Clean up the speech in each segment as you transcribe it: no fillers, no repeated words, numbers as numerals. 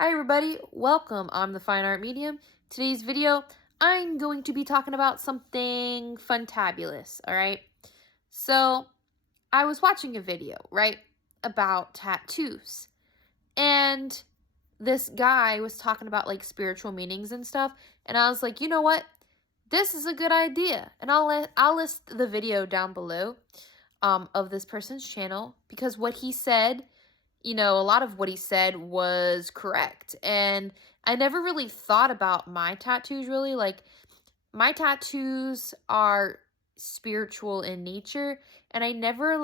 Hi everybody, welcome. I'm the Fine Art Medium. Today's video, I'm going to be talking about something fantabulous, alright? So, I was watching a video, right, about tattoos. And this guy was talking about like spiritual meanings and stuff. And I was like, you know what? This is a good idea. And I'll list the video down below of this person's channel because what he said, a lot of what he said was correct. And I never really thought about my tattoos really. Like, my tattoos are spiritual in nature, and I never,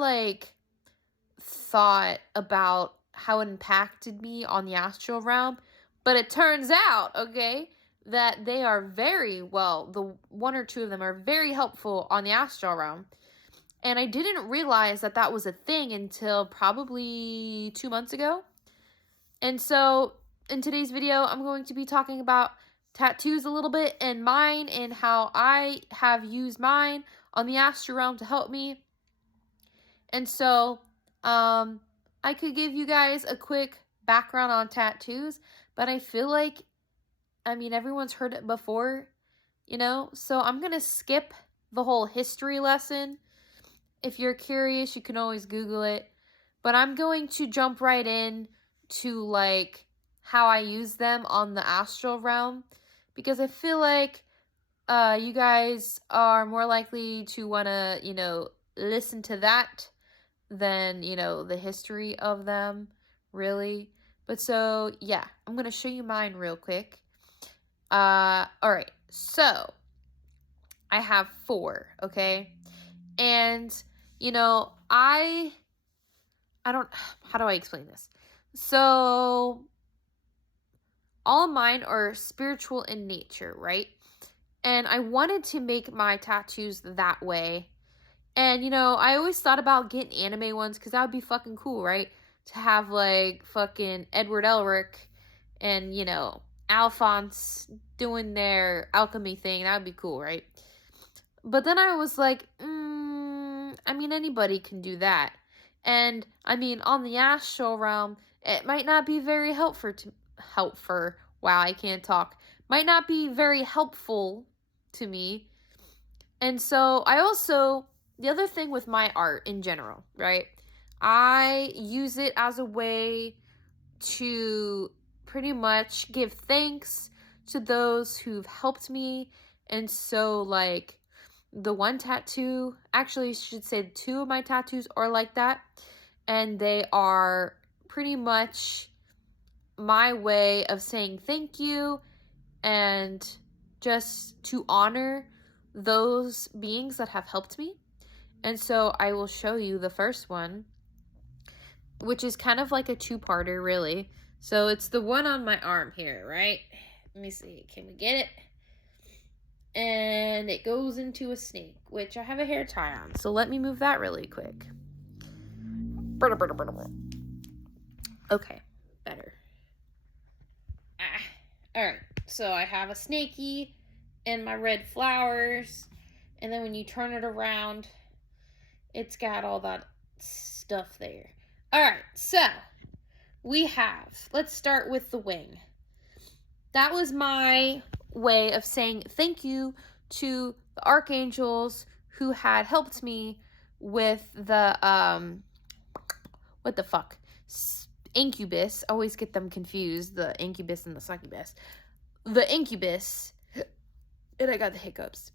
thought about how it impacted me on the astral realm. But it turns out, okay, that they are the one or two of them are very helpful on the astral realm. And I didn't realize that that was a thing until probably 2 months ago. And so in today's video, I'm going to be talking about tattoos a little bit and mine and how I have used mine on the astral realm to help me. And so I could give you guys a quick background on tattoos, but I feel like, everyone's heard it before, So I'm going to skip the whole history lesson. If you're curious, you can always Google it. But I'm going to jump right in to, how I use them on the astral realm. Because I feel like you guys are more likely to want to, listen to that than, the history of them, really. But so, yeah, I'm going to show you mine real quick. Alright, so I have 4, okay? And, I don't, how do I explain this? So, all of mine are spiritual in nature, right? And I wanted to make my tattoos that way. And, I always thought about getting anime ones because that would be fucking cool, right? To have, fucking Edward Elric and, Alphonse doing their alchemy thing. That would be cool, right? But then I was like, anybody can do that. And, on the astral realm, it might not be very wow, I can't talk. Might not be very helpful to me. And so, the other thing with my art in general, right? I use it as a way to pretty much give thanks to those who've helped me. And so, the one tattoo, actually I should say 2 of my tattoos are like that. And they are pretty much my way of saying thank you and just to honor those beings that have helped me. And so I will show you the first one, which is kind of like a 2-parter, really. So it's the one on my arm here, right? Let me see. Can we get it? And it goes into a snake, which I have a hair tie on. So let me move that really quick. Okay, better. Alright, so I have a snakey and my red flowers. And then when you turn it around, it's got all that stuff there. Alright, so let's start with the wing. That was my way of saying thank you to the archangels who had helped me with the, what the fuck? Incubus. I always get them confused, the incubus and the succubus. The incubus, and I got the hiccups.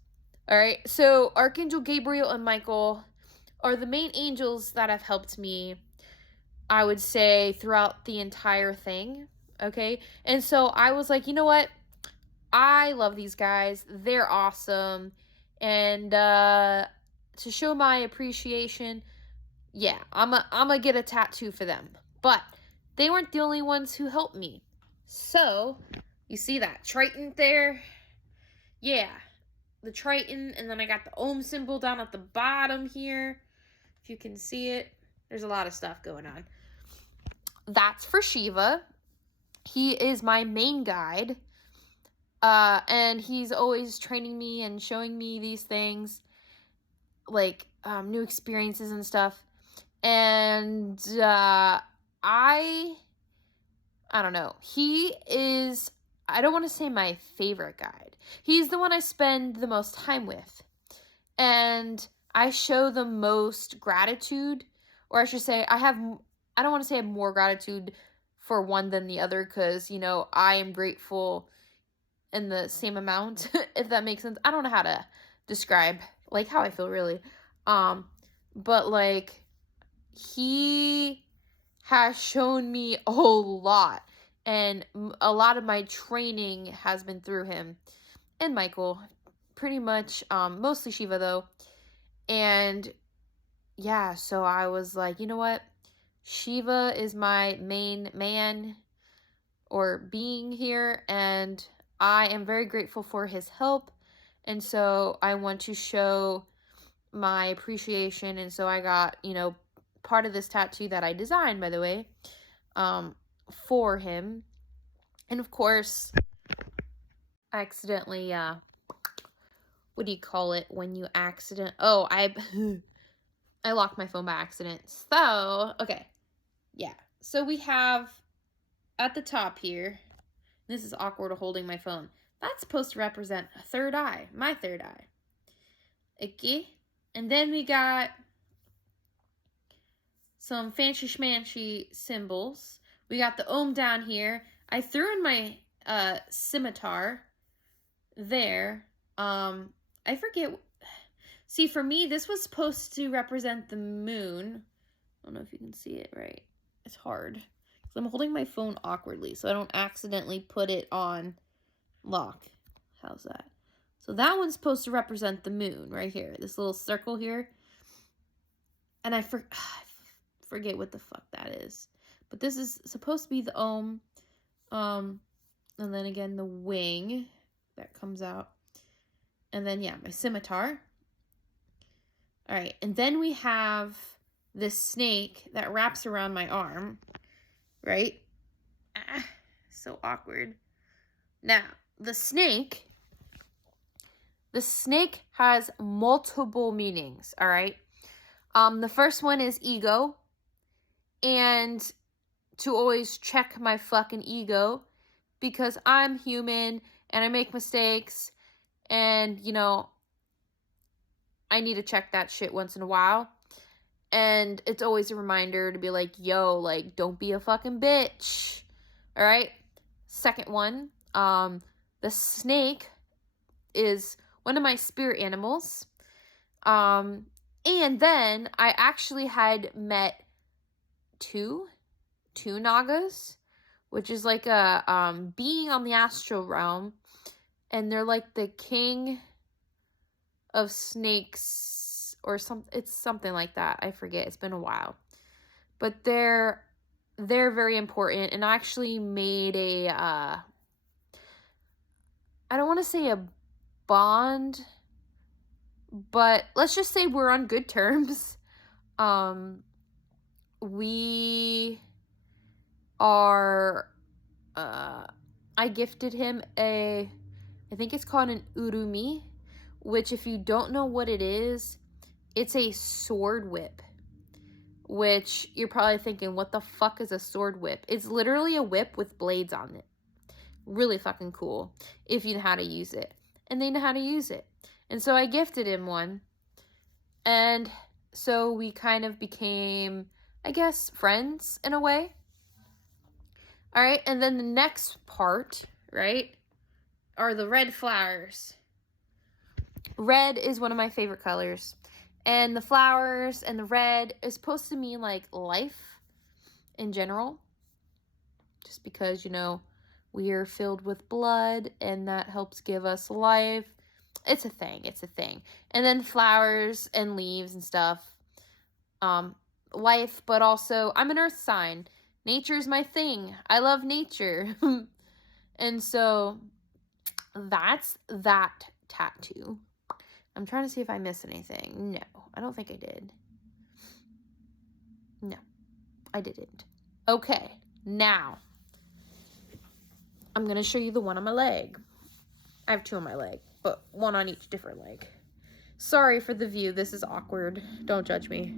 Alright, so Archangel Gabriel and Michael are the main angels that have helped me, I would say, throughout the entire thing, okay? And so I was like, you know what? I love these guys. They're awesome. And to show my appreciation, yeah, I'm gonna get a tattoo for them. But they weren't the only ones who helped me. So, you see that Triton there? Yeah, the Triton, and then I got the Om symbol down at the bottom here. If you can see it, there's a lot of stuff going on. That's for Shiva. He is my main guide. And he's always training me and showing me these things, new experiences and stuff. And I I don't know. He is, I don't want to say my favorite guide. He's the one I spend the most time with. And I show the most gratitude, or I should say I don't want to say I have more gratitude for one than the other, because, you know, I am grateful in the same amount, if that makes sense. I don't know how to describe, like, how I feel, really. But, like, he has shown me a lot, and a lot of my training has been through him and Michael, pretty much, mostly Shiva, though. And yeah, so I was like, you know what? Shiva is my main man or being here, and I am very grateful for his help. And so I want to show my appreciation. And so I got, you know, part of this tattoo that I designed, by the way, for him. And of course, I accidentally, what do you call it when you I locked my phone by accident. So, okay. Yeah. So we have at the top here, this is awkward holding my phone. That's supposed to represent a third eye, my third eye. Okay. And then we got some fancy schmancy symbols. We got the Om down here. I threw in my scimitar there. I forget. See, for me, this was supposed to represent the moon. I don't know if you can see it right. It's hard. So I'm holding my phone awkwardly so I don't accidentally put it on lock. How's that? So that one's supposed to represent the moon right here. This little circle here. And I forget what the fuck that is. But this is supposed to be the Om. And then again, the wing that comes out. And then, yeah, my scimitar. All right, and then we have this snake that wraps around my arm, right? So awkward. Now, the snake has multiple meanings, all right? The first one is ego, and to always check my fucking ego, because I'm human, and I make mistakes, and, you know, I need to check that shit once in a while. And it's always a reminder to be like, yo, like, don't be a fucking bitch. All right? Second one, the snake is one of my spirit animals. And then I actually had met two Nagas, which is like a being on the astral realm. And they're like the king of snakes or it's something like that. I forget. It's been a while. But they're very important, and I actually made a I don't want to say a bond, but let's just say we're on good terms. We are I gifted him I think it's called an urumi, which, if you don't know what it is, it's a sword whip. Which you're probably thinking, what the fuck is a sword whip? It's literally a whip with blades on it. Really fucking cool if you know how to use it. And they know how to use it. And so I gifted him one. And so we kind of became, I guess, friends in a way. All right. And then the next part, right, are the red flowers. Red is one of my favorite colors. And the flowers and the red is supposed to mean, like, life in general. Just because, you know, we are filled with blood and that helps give us life. It's a thing. It's a thing. And then flowers and leaves and stuff. Life, but also I'm an earth sign. Nature's my thing. I love nature. And so that's that tattoo. I'm trying to see if I missed anything. No, I don't think I did. No, I didn't. Okay, now I'm going to show you the one on my leg. I have two on my leg, but one on each different leg. Sorry for the view. This is awkward. Don't judge me.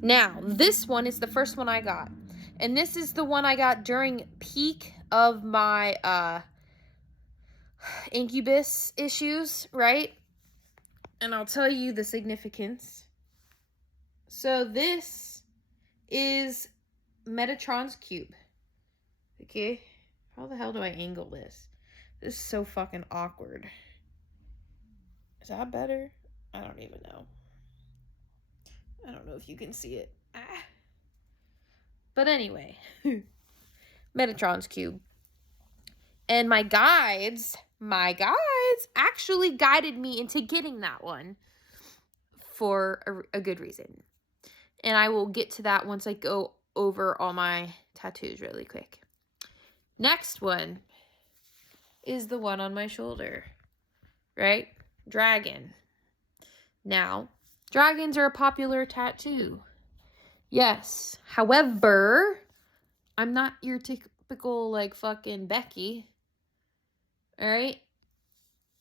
Now, this one is the first one I got. And this is the one I got during peak of my incubus issues, right? And I'll tell you the significance. So this is Metatron's cube. Okay? How the hell do I angle this? This is so fucking awkward. Is that better? I don't even know. I don't know if you can see it. But anyway, Metatron's cube. And my guides actually guided me into getting that one for a good reason. And I will get to that once I go over all my tattoos really quick. Next one is the one on my shoulder, right? Dragon. Now, dragons are a popular tattoo. Yes. However, I'm not your typical, like, fucking Becky. Alright?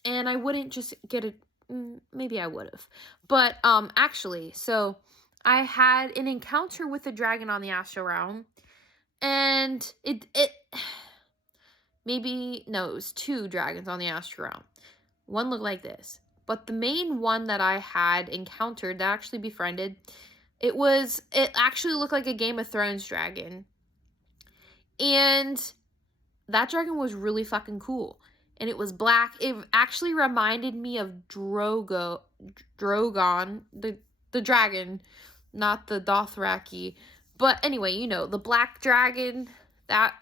And I wouldn't just get it. Maybe I would have. But, actually, so I had an encounter with a dragon on the Astral realm. And it was 2 dragons on the Astral realm. One looked like this. But the main one that I had encountered, that actually befriended, it actually looked like a Game of Thrones dragon. And that dragon was really fucking cool. And it was black. It actually reminded me of Drogon, the dragon, not the Dothraki. But anyway, you know, the black dragon, that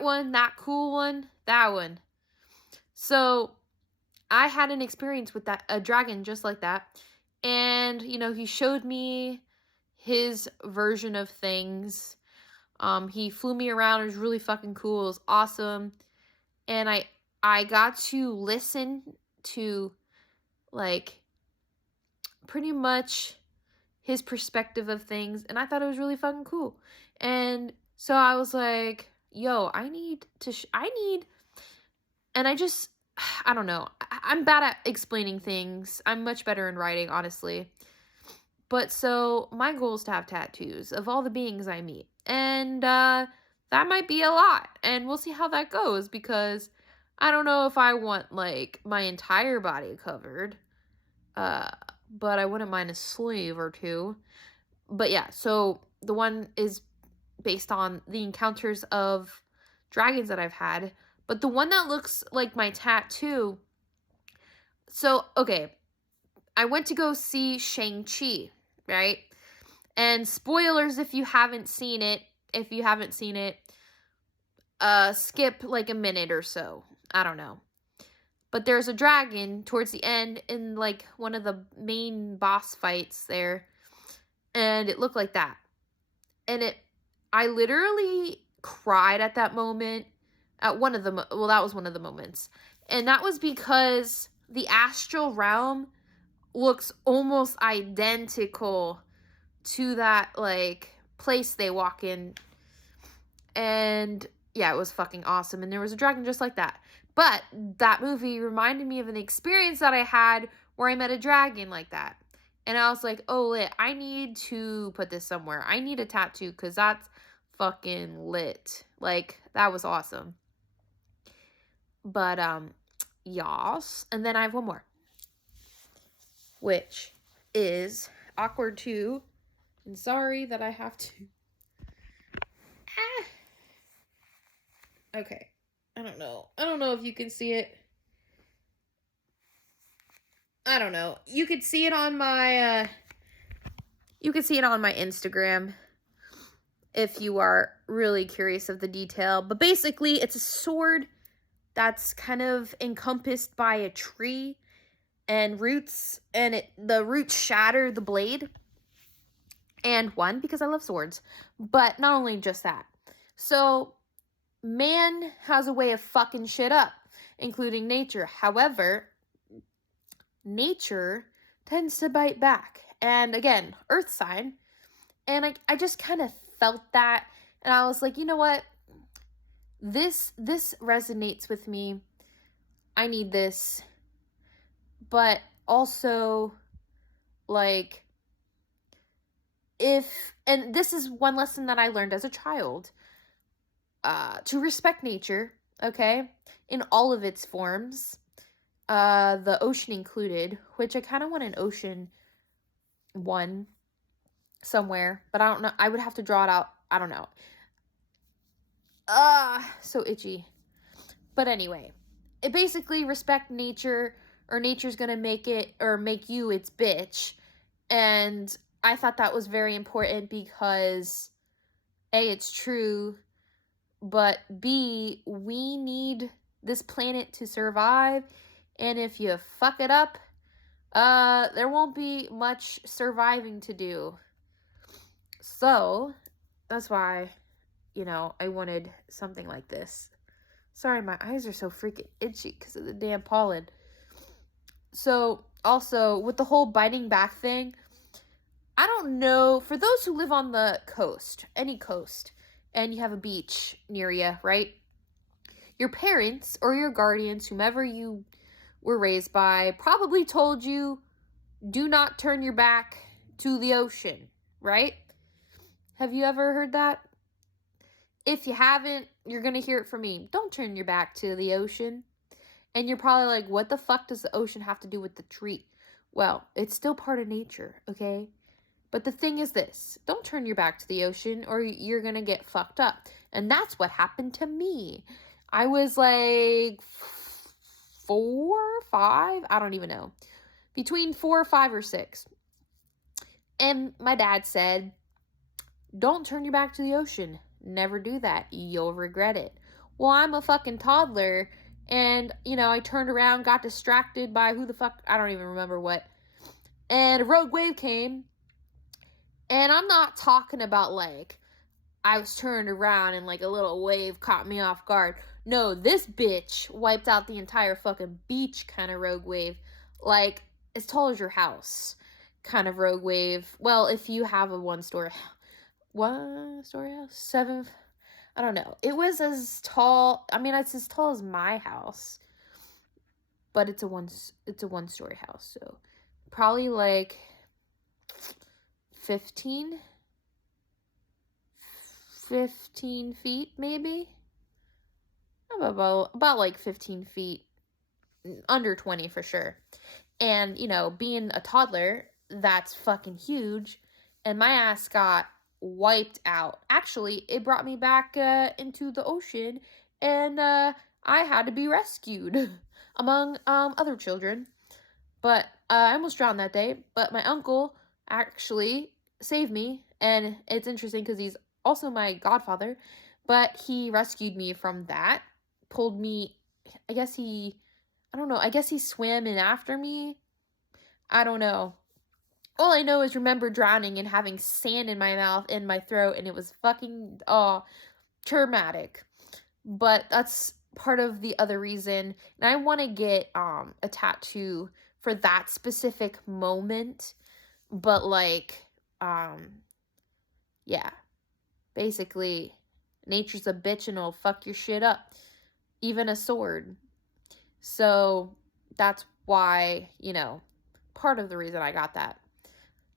one, that cool one, that one. So I had an experience with a dragon just like that. And, you know, he showed me his version of things. He flew me around. It was really fucking cool. It was awesome. And I got to listen to, like, pretty much his perspective of things. And I thought it was really fucking cool. And so I was like, yo, I don't know. I'm bad at explaining things. I'm much better in writing, honestly. But so my goal is to have tattoos of all the beings I meet. And that might be a lot. And we'll see how that goes, because I don't know if I want, like, my entire body covered. But I wouldn't mind a sleeve or 2. But yeah, so the one is based on the encounters of dragons that I've had. But the one that looks like my tattoo. So, okay. I went to go see Shang-Chi, right? And spoilers if you haven't seen it. If you haven't seen it, skip like a minute or so. I don't know. But there's a dragon towards the end in, like, one of the main boss fights there. And it looked like that. And I literally cried at that moment. At one of the, that was one of the moments. And that was because the Astral realm looks almost identical to that, like, place they walk in. And yeah, it was fucking awesome. And there was a dragon just like that. But that movie reminded me of an experience that I had where I met a dragon like that. And I was like, oh, lit. I need to put this somewhere. I need a tattoo, because that's fucking lit. Like, that was awesome. But, yas. And then I have one more, which is awkward too. And sorry that I have to. Okay. I don't know if you can see it. I don't know. You could see it on my, Instagram if you are really curious of the detail. But basically, it's a sword that's kind of encompassed by a tree and roots, and the roots shatter the blade. And one, because I love swords. But not only just that. So, man has a way of fucking shit up, including nature. However, nature tends to bite back. And again, earth sign. And I just kind of felt that. And I was like, you know what? This resonates with me. I need this. But also, like, and this is one lesson that I learned as a child, to respect nature, okay, in all of its forms, the ocean included, which I kind of want an ocean one somewhere, but I don't know. I would have to draw it out. I don't know. So itchy. But anyway, it basically respect nature, or nature's gonna make it or make you its bitch. And I thought that was very important because A, it's true, but B, we need this planet to survive. And if you fuck it up, there won't be much surviving to do. So that's why, I wanted something like this. Sorry, my eyes are so freaking itchy because of the damn pollen. So also with the whole biting back thing, I don't know, for those who live on the coast, any coast, and you have a beach near you, right? Your parents or your guardians, whomever you were raised by, probably told you, do not turn your back to the ocean, right? Have you ever heard that? If you haven't, you're going to hear it from me. Don't turn your back to the ocean. And you're probably like, what the fuck does the ocean have to do with the tree? Well, it's still part of nature, okay? But the thing is this, don't turn your back to the ocean or you're going to get fucked up. And that's what happened to me. I was like 4, 5, I don't even know. Between 4, 5, or 6. And my dad said, don't turn your back to the ocean. Never do that. You'll regret it. Well, I'm a fucking toddler. And, I turned around, got distracted by who the fuck, I don't even remember what. And a rogue wave came. And I'm not talking about, like, I was turned around and, like, a little wave caught me off guard. No, this bitch wiped out the entire fucking beach kind of rogue wave. Like, as tall as your house kind of rogue wave. Well, if you have a one-story house. 7, I don't know. It was as tall, it's as tall as my house, but it's a one-story house, so probably like 15 feet, maybe. About like 15 feet, under 20 for sure. And, being a toddler, that's fucking huge, and my ass got wiped out. Actually, it brought me back into the ocean, and I had to be rescued among other children. But I almost drowned that day, but my uncle actually saved me, and it's interesting because he's also my godfather, but he rescued me from that, pulled me, I guess he swam in after me. I don't know. All I know is remember drowning and having sand in my mouth and my throat, and it was fucking, traumatic. But that's part of the other reason. And I want to get a tattoo for that specific moment. But, like, yeah. Basically, nature's a bitch and it'll fuck your shit up. Even a sword. So, that's why, part of the reason I got that.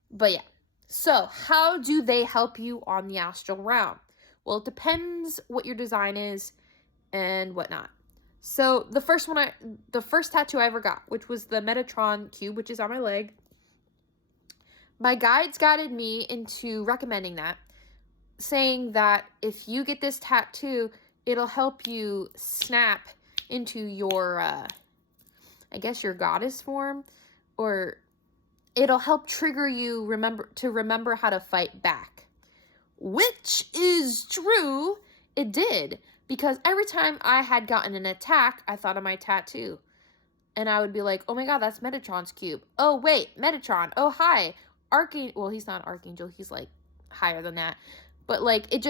But yeah, so how do they help you on the astral realm? Well, it depends what your design is and whatnot. So the first tattoo I ever got, which was the Metatron cube, which is on my leg, my guides guided me into recommending that, saying that if you get this tattoo, it'll help you snap into your, I guess your goddess form, or it'll help trigger you remember how to fight back. Which is true. It did. Because every time I had gotten an attack, I thought of my tattoo. And I would be like, oh my god, that's Metatron's cube. Oh wait, Metatron. Oh hi. Archangel. Well, he's not Archangel. He's like higher than that. But like, it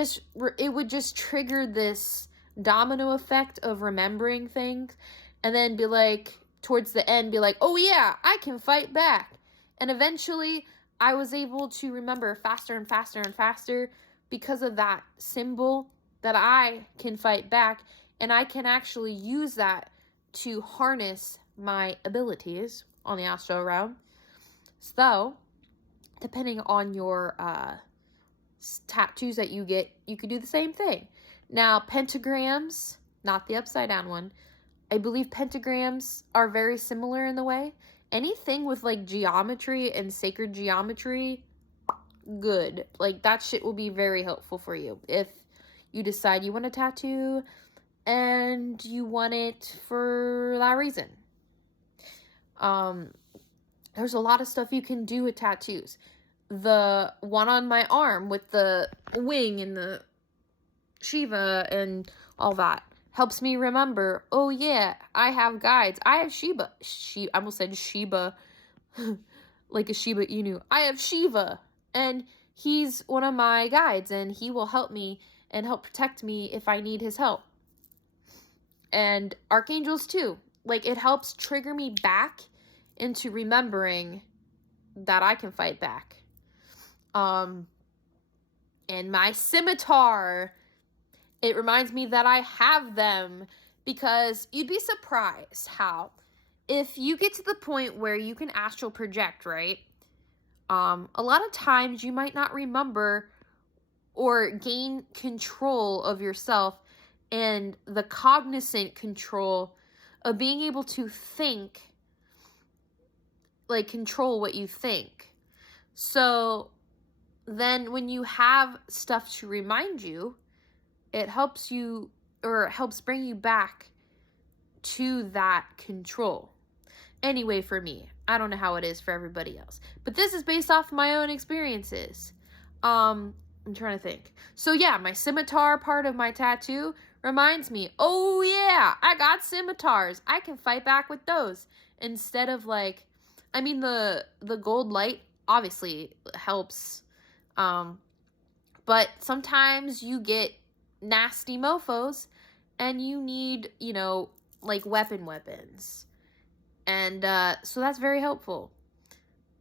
would just trigger this domino effect of remembering things. And then be like, towards the end, be like, oh yeah, I can fight back. And eventually, I was able to remember faster and faster and faster because of that symbol that I can fight back. And I can actually use that to harness my abilities on the astral realm. So, depending on your tattoos that you get, you could do the same thing. Now, pentagrams, not the upside down one. I believe pentagrams are very similar in the way. Anything with like geometry and sacred geometry, good. Like that shit will be very helpful for you if you decide you want a tattoo and you want it for that reason. There's a lot of stuff you can do with tattoos. The one on my arm with the wing and the Shiva and all that helps me remember, oh yeah, I have guides. I have Shiba. I almost said Shiba, like a Shiba Inu. I have Shiva, and he's one of my guides, and he will help me and help protect me if I need his help. And archangels too. Like, it helps trigger me back into remembering that I can fight back. And my scimitar, it reminds me that I have them, because you'd be surprised how, if you get to the point where you can astral project, right? A lot of times you might not remember or gain control of yourself and the cognizant control of being able to think, like control what you think. So then when you have stuff to remind you, it helps you, or helps bring you back to that control. Anyway, for me, I don't know how it is for everybody else, but this is based off my own experiences. I'm trying to think. So yeah, my scimitar part of my tattoo reminds me, oh yeah, I got scimitars. I can fight back with those. Instead of like, I mean, the gold light obviously helps. But sometimes you get nasty mofos and you need, you know, like weapons. And so that's very helpful.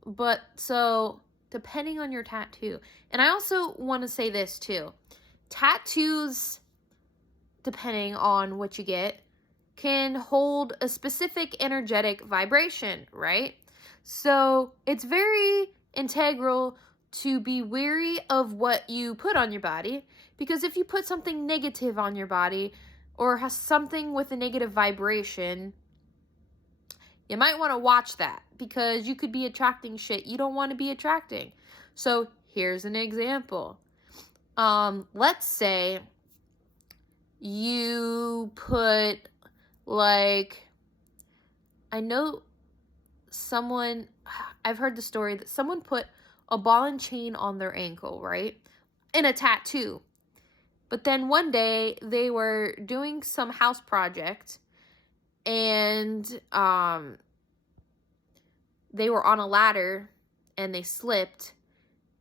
But so depending on your tattoo, and I also want to say this too, tattoos, depending on what you get, can hold a specific energetic vibration, right? So it's very integral to be wary of what you put on your body, because if you put something negative on your body or has something with a negative vibration, you might want to watch that, because you could be attracting shit you don't want to be attracting. So here's an example. Let's say you put, like, I know someone, I've heard the story that someone put a ball and chain on their ankle, right? In a tattoo. But then one day they were doing some house project, and they were on a ladder and they slipped,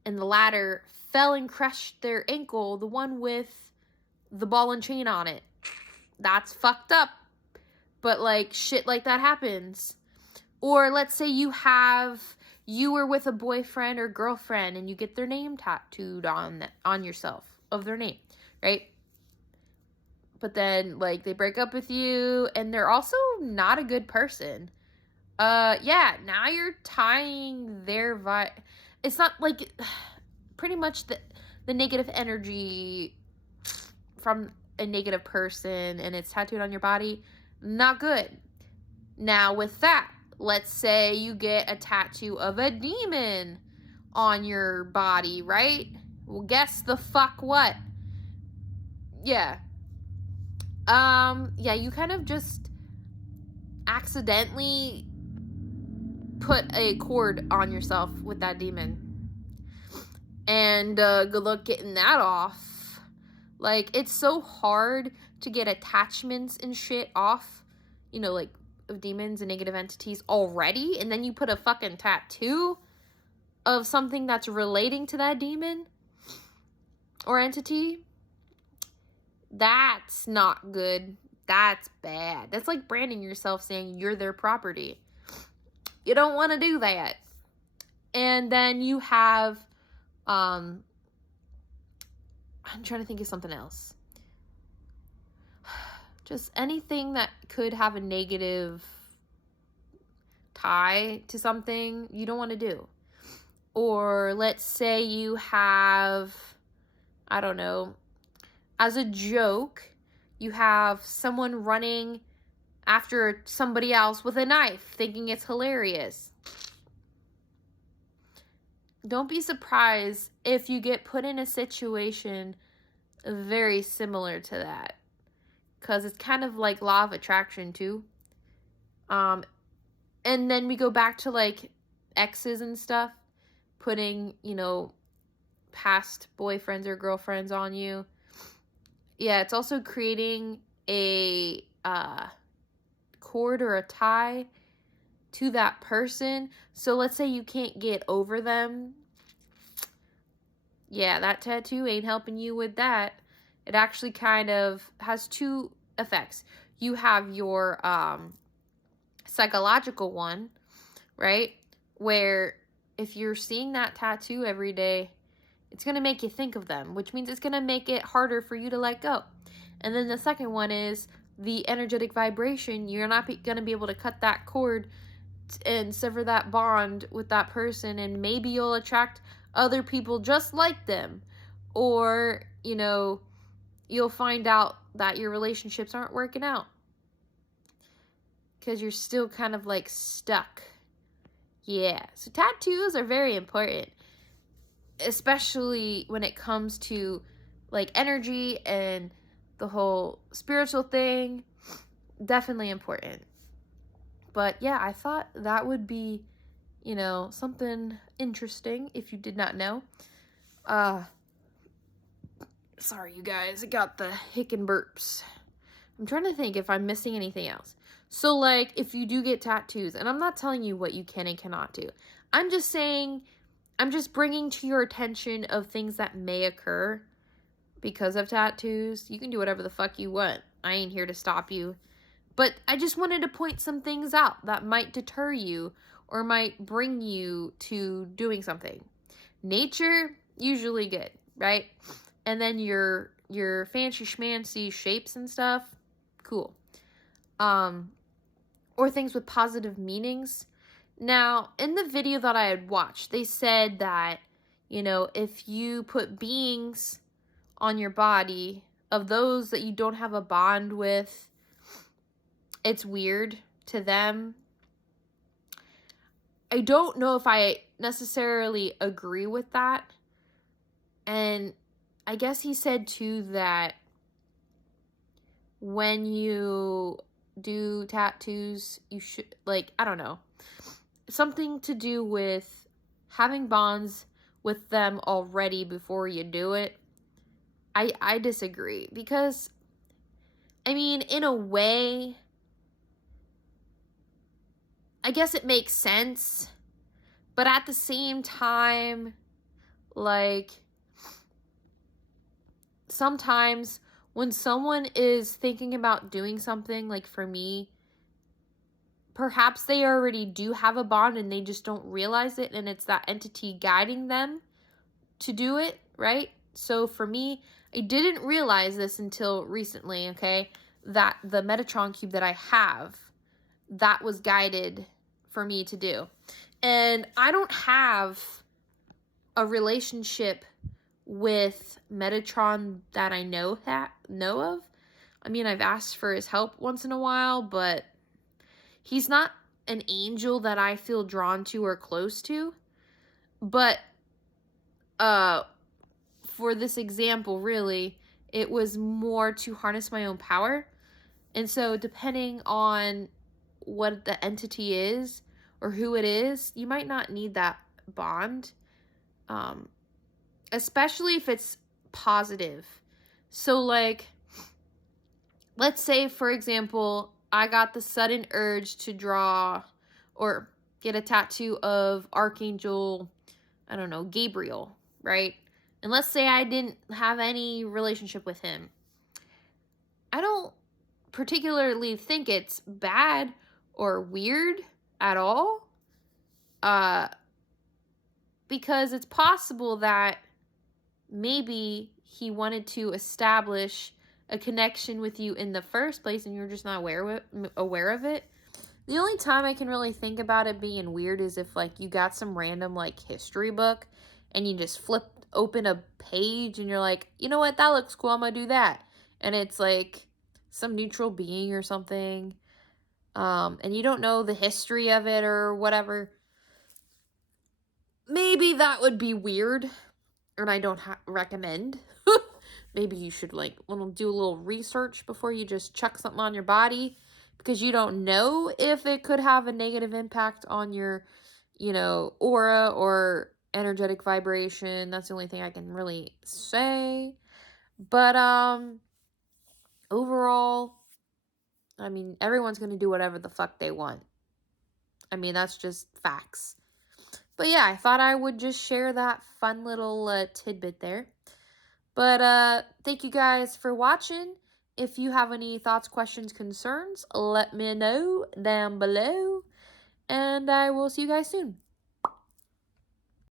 and the ladder fell and crushed their ankle, the one with the ball and chain on it. That's fucked up. But like, shit like that happens. Or let's say you were with a boyfriend or girlfriend and you get their name tattooed on yourself, of their name, right? But then like they break up with you and they're also not a good person. Yeah, now you're tying their it's not like, pretty much the negative energy from a negative person and it's tattooed on your body, not good. Now with that, let's say you get a tattoo of a demon on your body, right? Well, guess the fuck what? Yeah. Yeah, you kind of just accidentally put a cord on yourself with that demon. And good luck getting that off. Like, it's so hard to get attachments and shit off, you know, like, of demons and negative entities already, and then you put a fucking tattoo of something that's relating to that demon or entity. That's not good. That's bad. That's like branding yourself, saying you're their property. You don't want to do that. And then you have I'm trying to think of something else. Just anything that could have a negative tie to something you don't want to do. Or let's say you have I don't know, as a joke, you have someone running after somebody else with a knife, thinking it's hilarious. Don't be surprised if you get put in a situation very similar to that, because it's kind of like law of attraction too. And then we go back to like exes and stuff, putting, past boyfriends or girlfriends on you. Yeah, it's also creating a cord or a tie to that person. So let's say you can't get over them. Yeah, that tattoo ain't helping you with that. It actually kind of has two effects. You have your psychological one, right? Where if you're seeing that tattoo every day, it's going to make you think of them, which means it's going to make it harder for you to let go. And then the second one is the energetic vibration. You're not going to be able to cut that cord and sever that bond with that person, and maybe you'll attract other people just like them. Or, you'll find out that your relationships aren't working out because you're still kind of like stuck. Yeah, so tattoos are very important, especially when it comes to like energy and the whole spiritual thing. Definitely important. But yeah, I thought that would be, something interesting if you did not know. Sorry, you guys, I got the hic and burps. I'm trying to think if I'm missing anything else. So, like, if you do get tattoos, and I'm not telling you what you can and cannot do. I'm just saying, I'm just bringing to your attention of things that may occur because of tattoos. You can do whatever the fuck you want. I ain't here to stop you. But I just wanted to point some things out that might deter you or might bring you to doing something. Nature, usually good, right? And then your fancy schmancy shapes and stuff, cool. Or things with positive meanings. Now, in the video that I had watched, they said that, if you put beings on your body of those that you don't have a bond with, it's weird to them. I don't know if I necessarily agree with that. And I guess he said too that when you do tattoos, you should, I don't know, something to do with having bonds with them already before you do it. I disagree, because, in a way, I guess it makes sense, but at the same time, sometimes when someone is thinking about doing something, like for me, perhaps they already do have a bond and they just don't realize it, and it's that entity guiding them to do it, right? So for me, I didn't realize this until recently, okay, that the Metatron cube that I have, that was guided for me to do. And I don't have a relationship with Metatron that I know of. I've asked for his help once in a while, but he's not an angel that I feel drawn to or close to. But for this example, really, it was more to harness my own power. And so depending on what the entity is or who it is, you might not need that bond, especially if it's positive. So let's say, for example, I got the sudden urge to draw or get a tattoo of Archangel, I don't know, Gabriel, right? And let's say I didn't have any relationship with him. I don't particularly think it's bad or weird at all, because it's possible that maybe he wanted to establish a connection with you in the first place and you're just not aware of it. The only time I can really think about it being weird is if you got some random history book and you just flipped open a page and you're like, you know what, that looks cool, I'm gonna do that. And it's like some neutral being or something. And you don't know the history of it or whatever. Maybe that would be weird. And I don't recommend. Maybe you should like do a little research before you just chuck something on your body, because you don't know if it could have a negative impact on your, aura or energetic vibration. That's the only thing I can really say. But overall, I mean, everyone's going to do whatever the fuck they want. I mean, that's just facts. But yeah, I thought I would just share that fun little tidbit there. But thank you guys for watching. If you have any thoughts, questions, concerns, let me know down below. And I will see you guys soon.